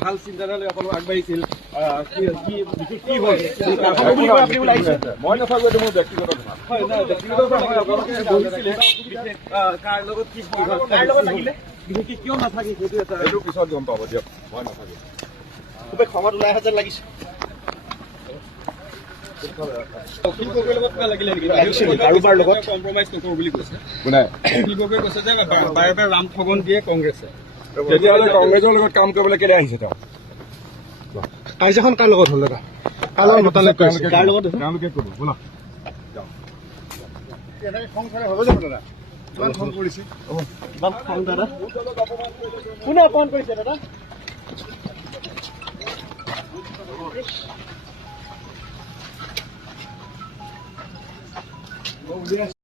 ভাল চিন্তাধাৰা আপোনালোক আগবাঢ়িছিল মই নাথাকো এইটো মোৰ ব্যক্তিগত কিয় নাথাকে সেইটো পিছত গম পাব দিয়ক মই নাথাকো খুবেই খঙত ওলাই অহা যেন লাগিছে কাৰোবাৰ লগত কম্প্ৰমাইজ নকৰো বুলি কৈছে কৈছে যে বাৰে বাৰে ৰাম ঠগন দিয়ে কংগ্ৰেছে তেতিয়াহ'লে কংগ্ৰেছৰ লগত কাম কৰিবলৈ কেলে আহিছে তেওঁ কাজিয়াখন কাৰ লগত হ'ল দাদা কাৰ লগত মতামত কৰিছে কাৰ লগত তেওঁলোকে ক'ব ব'লা খং খালে হ'ব জানো দাদা ইমান খং কৰিছে ইমান খং দাদা কোনে অপমান কৰিছে দাদা